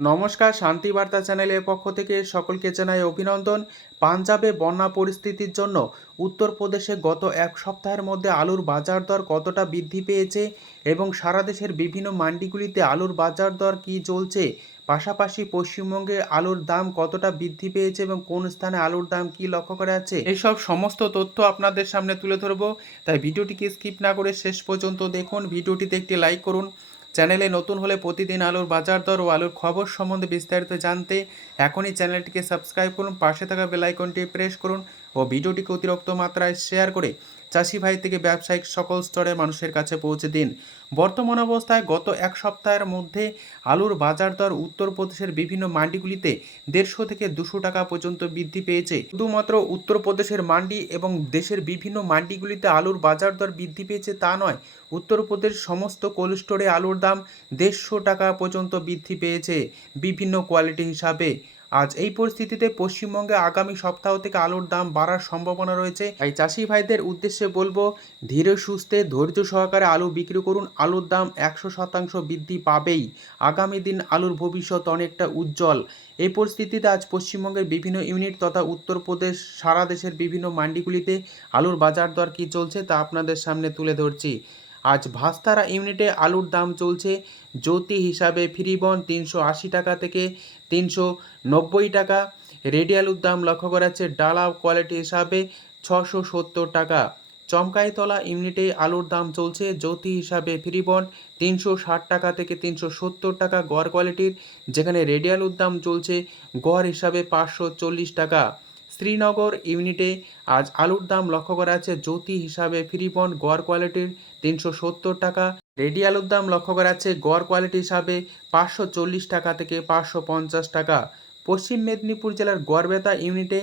নমস্কার, শান্তি বার্তা চ্যানেলের পক্ষ থেকে সকলকে জানাই অভিনন্দন। পাঞ্জাবে বন্যা পরিস্থিতির জন্য উত্তরপ্রদেশে গত এক সপ্তাহের মধ্যে আলুর বাজার দর কতটা বৃদ্ধি পেয়েছে এবং সারা দেশের বিভিন্ন মান্ডিগুলিতে আলুর বাজার দর কী চলছে? পাশাপাশি পশ্চিমবঙ্গে আলুর দাম কতটা বৃদ্ধি পেয়েছে এবং কোন স্থানে আলুর দাম কী লক্ষ্য করা যাচ্ছে? এইসব সমস্ত তথ্য আপনাদের সামনে তুলে ধরবো। তাই ভিডিওটিকে স্কিপ না করে শেষ পর্যন্ত দেখুন। ভিডিওটিতে একটি লাইক করুন। চ্যানেলে নতুন হলে প্রতিদিন আলুর বাজার দর ও আলুর খবর সম্বন্ধে বিস্তারিত জানতে এখনই চ্যানেলটিকে সাবস্ক্রাইব করুন, পাশে থাকা বেলাইকনটি প্রেস করুন ও ভিডিওটিকে অতিরিক্ত মাত্রায় শেয়ার করে চাষি ভাই থেকে ব্যবসায়িক সকল স্তরের মানুষের কাছে পৌঁছে দিন। বর্তমান অবস্থায় গত এক সপ্তাহের মধ্যে আলুর বাজার দর উত্তরপ্রদেশের বিভিন্ন মান্ডিগুলিতে দেড়শো থেকে দুশো টাকা পর্যন্ত বৃদ্ধি পেয়েছে। শুধুমাত্র উত্তরপ্রদেশের মান্ডি এবং দেশের বিভিন্ন মান্ডিগুলিতে আলুর বাজার দর বৃদ্ধি পেয়েছে তা নয় উত্তরপ্রদেশ সমস্ত কোল্ড স্টোরে আলুর দাম দেড়শো টাকা পর্যন্ত বৃদ্ধি পেয়েছে। বিভিন্ন কোয়ালিটি হিসাবে আজ এই পরিস্থিতিতে পশ্চিমবঙ্গে আগামী সপ্তাহ থেকে আলুর দাম বাড়ার সম্ভাবনা রয়েছে। তাই চাষি ভাইদের উদ্দেশ্যে বলব, ধীরে সুস্থে ধৈর্য সহকারে আলু বিক্রি করুন। আলুর দাম একশো শতাংশ বৃদ্ধি পাবেই। আগামী দিন আলুর ভবিষ্যৎ অনেকটা উজ্জ্বল। এই পরিস্থিতিতে আজ পশ্চিমবঙ্গের বিভিন্ন ইউনিট তথা উত্তরপ্রদেশ, সারা দেশের বিভিন্ন মান্ডিগুলিতে আলুর বাজার দর কী চলছে তা আপনাদের সামনে তুলে ধরছি। আজ ভাস্তারা ইউনিটে আলুর দাম চলছে, জ্যোতি হিসাবে ফ্রিবন তিনশো আশি টাকা থেকে তিনশো নব্বই টাকা। রেডিয়ালুর দাম লক্ষ্য করা যাচ্ছে ডালা কোয়ালিটি হিসাবে ছশো সত্তর টাকা। চমকাইতলা ইউনিটে আলুর দাম চলছে জ্যোতি হিসাবে ফ্রিবন তিনশো ষাট টাকা থেকে তিনশো সত্তর টাকা গড় কোয়ালিটির, যেখানে রেডিয়ালুর দাম চলছে গড় হিসাবে পাঁচশো চল্লিশ টাকা। শ্রীনগর ইউনিটে আজ আলুর দাম লক্ষ্য করা আছে জ্যোতি হিসাবে ফ্রিবন গড় কোয়ালিটির তিনশো সত্তর টাকা। রেডি আলুর দাম লক্ষ্য করা আছে গড় কোয়ালিটি হিসাবে পাঁচশো চল্লিশ টাকা থেকে পাঁচশো পঞ্চাশ টাকা। পশ্চিম মেদিনীপুর জেলার গড়বেতা ইউনিটে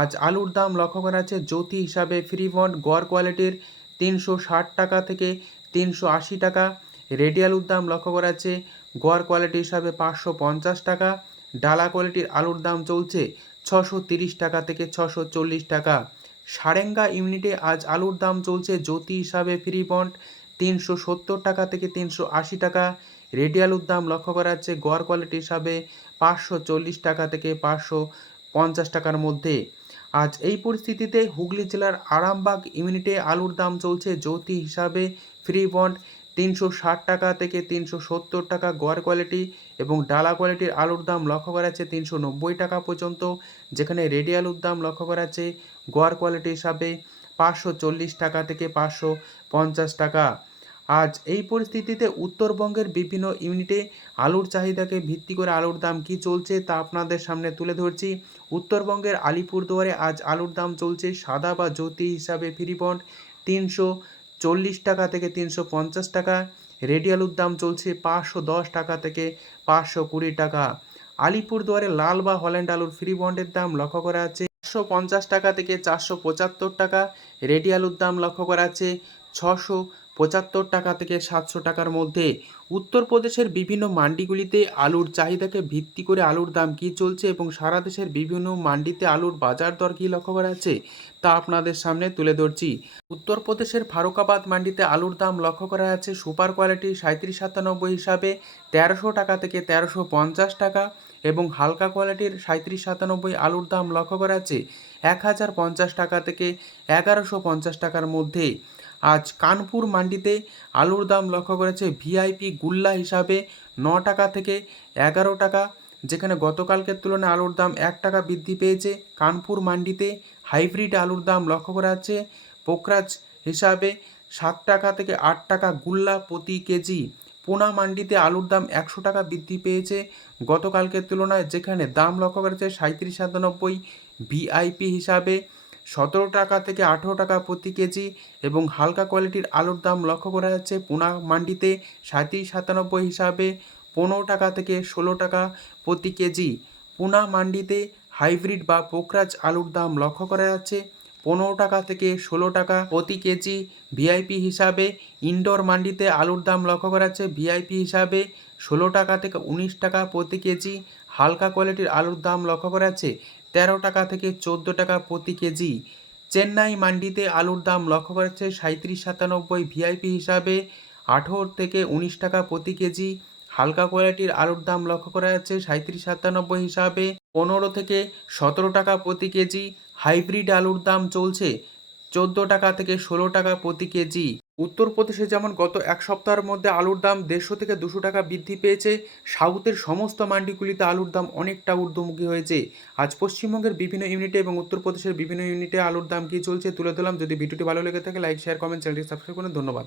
আজ আলুর দাম লক্ষ্য করা আছে জ্যোতি হিসাবে ফ্রিবন গড় কোয়ালিটির তিনশো ষাট টাকা থেকে তিনশো আশি টাকা। রেডি আলুর দাম লক্ষ্য করা আছে গড় কোয়ালিটি হিসাবে পাঁচশো পঞ্চাশ টাকা। ডালা কোয়ালিটির আলুর দাম চলছে ছশো তিরিশ টাকা থেকে ছশো চল্লিশ টাকা। সারেঙ্গা ইউনিটে আজ আলুর দাম চলছে জ্যোতি হিসাবে ফ্রি বন্ড তিনশো সত্তর টাকা থেকে তিনশো আশি টাকা। রেডি আলুর দাম লক্ষ্য করা যাচ্ছে গড় কোয়ালিটি হিসাবে পাঁচশো চল্লিশ টাকা থেকে পাঁচশো পঞ্চাশ টাকার মধ্যে। আজ এই পরিস্থিতিতে হুগলি জেলার আরামবাগ ইউনিটে আলুর দাম চলছে জ্যোতি হিসাবে ফ্রি বন্ড তিনশো ষাট টাকা থেকে তিনশো সত্তর টাকা গড় কোয়ালিটি এবং ডালা কোয়ালিটির আলুর দাম লক্ষ্য করা যাচ্ছে তিনশো নব্বই টাকা পর্যন্ত, যেখানে রেডি আলুর দাম লক্ষ্য করা যাচ্ছে গড় কোয়ালিটি হিসাবে পাঁচশো চল্লিশ টাকা থেকে পাঁচশো পঞ্চাশ টাকা। আজ এই পরিস্থিতিতে উত্তরবঙ্গের বিভিন্ন ইউনিটে আলুর চাহিদাকে ভিত্তি করে আলুর দাম কি চলছে তা আপনাদের সামনে তুলে ধরছি। উত্তরবঙ্গের আলিপুরদুয়ারে আজ আলুর দাম চলছে সাদা বা জ্যোতি হিসাবে ফ্রিবন্ড তিনশো চল্লিশ টাকা থেকে তিনশো পঞ্চাশ টাকা। রেডি আলুর দাম চলছে পাঁচশো দশ টাকা থেকে পাঁচশো কুড়ি টাকা। আলিপুরদুয়ারে লাল বা হল্যান্ড আলুর ফ্রি বন্ডের দাম লক্ষ্য করা আছে চারশো পঞ্চাশ টাকা থেকে চারশো পঁচাত্তর টাকা। রেডি আলুর দাম লক্ষ্য করা আছে ছশো পঁচাত্তর টাকা থেকে সাতশো টাকার মধ্যে। উত্তরপ্রদেশের বিভিন্ন মান্ডিগুলিতে আলুর চাহিদাকে ভিত্তি করে আলুর দাম কী চলছে এবং সারা দেশের বিভিন্ন মান্ডিতে আলুর বাজার দর কী লক্ষ্য করা আছে তা আপনাদের সামনে তুলে ধরছি। উত্তরপ্রদেশের ফারুকাবাদ মান্ডিতে আলুর দাম লক্ষ্য করা যাচ্ছে সুপার কোয়ালিটি সাঁত্রিশ সাতানব্বই হিসাবে তেরোশো টাকা থেকে তেরোশো পঞ্চাশ টাকা এবং হালকা কোয়ালিটির সাঁত্রিশ সাতানব্বই আলুর দাম লক্ষ্য করা যাচ্ছে এক হাজার পঞ্চাশ টাকা থেকে এগারোশো পঞ্চাশ টাকার মধ্যে। আজ কানপুর মান্ডিতে আলুর দাম লক্ষ্য করেছে ভিআইপি গুল্লা হিসাবে ন টাকা থেকে এগারো টাকা, যেখানে গতকালকের তুলনায় আলুর দাম এক টাকা বৃদ্ধি পেয়েছে। কানপুর মান্ডিতে হাইব্রিড আলুর দাম লক্ষ্য করা যাচ্ছে, পোকরাজ হিসাবে সাত টাকা থেকে আট টাকা গুল্লা প্রতি কেজি। পোনা মান্ডিতে আলুর দাম একশো টাকা বৃদ্ধি পেয়েছে গতকালকের তুলনায়, যেখানে দাম লক্ষ্য করেছে সাঁত্রিশ সাতানব্বই ভিআইপি হিসাবে সতেরো টাকা থেকে আঠেরো টাকা প্রতি কেজি এবং হালকা কোয়ালিটির আলুর দাম লক্ষ্য করা যাচ্ছে পোনা মান্ডিতে সাঁত্রিশ সাতানব্বই হিসাবে পনেরো টাকা থেকে ষোলো টাকা প্রতি কেজি। পোনা মান্ডিতে হাইব্রিড বা পোকরাজ আলুর দাম লক্ষ্য করা যাচ্ছে পনেরো টাকা থেকে ষোলো টাকা প্রতি কেজি। ভিআইপি হিসাবে ইনডোর মান্ডিতে আলুর দাম লক্ষ্য করা যাচ্ছে ভিআইপি হিসাবে ষোলো টাকা থেকে উনিশ টাকা প্রতি কেজি। হালকা কোয়ালিটির আলুর দাম লক্ষ্য করা যাচ্ছে তেরো টাকা থেকে চোদ্দ টাকা প্রতি কেজি। চেন্নাই মান্ডিতে আলুর দাম লক্ষ্য করা যাচ্ছে সাঁত্রিশ সাতানব্বই ভিআইপি হিসাবে আঠেরো থেকে উনিশ টাকা প্রতি কেজি। হালকা কোয়ালিটির আলুর দাম লক্ষ্য করা যাচ্ছে সাঁত্রিশ সাতানব্বই হিসাবে পনেরো থেকে সতেরো টাকা প্রতি কেজি। হাইব্রিড আলুর দাম চলছে চোদ্দ টাকা থেকে ষোলো টাকা প্রতি কেজি। উত্তরপ্রদেশে যেমন গত এক সপ্তাহের মধ্যে আলুর দাম দেড়শো থেকে দুশো টাকা বৃদ্ধি পেয়েছে, সাউথের সমস্ত মান্ডিগুলিতে আলুর দাম অনেকটা ঊর্ধ্বমুখী হয়েছে। আজ পশ্চিমবঙ্গের বিভিন্ন ইউনিটে এবং উত্তরপ্রদেশের বিভিন্ন ইউনিটে আলুর দাম কী চলছে তুলে দিলাম যদি ভিডিওটি ভালো লেগে থাকে, লাইক, শেয়ার, কমেন্ট, চ্যানেলটি সাবস্ক্রাইব করুন। ধন্যবাদ।